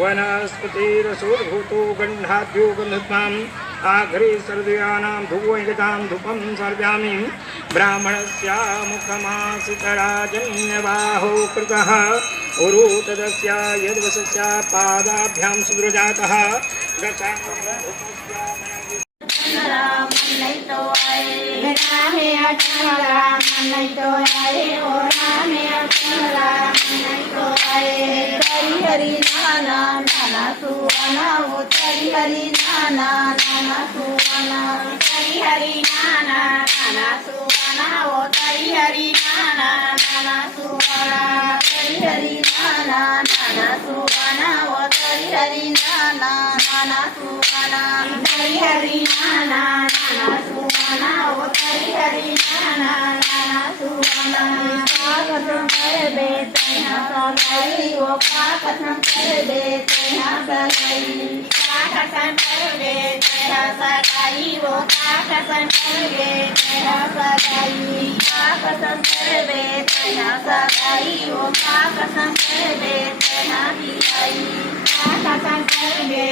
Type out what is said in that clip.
वनस्पतिरसोद्भूतो गन्धाद्यो गन्धत्वाम् आघ्रे सर्वयानां धुवोऽयतां धूपं सर्व्यामि ब्राह्मणस्य मुखमासितराजन्यबाहो कृतः उरुतदस्य यद्वसस्य पादाभ्यां सुदृजातः हरि नाना नाना सुवना हरि हरि नाना नाना सुवना हरि नाना नाना सुवना हरि हरि नाना नाना सुवना हरि नाना नाना सुवना हरि हरि नाना नाना सुवना हरि हरि नाना नाना सुवना हरि हरि नाना नाना सुवना कसम कर बेटे सगाई वो कसम कर बेटे सगाई कसम कर बेटे सगाई वो कसम कर बेटे सगाई कसम कर बेटे सगाई वो कसम कर बेटे सगाई कसम कर बेटे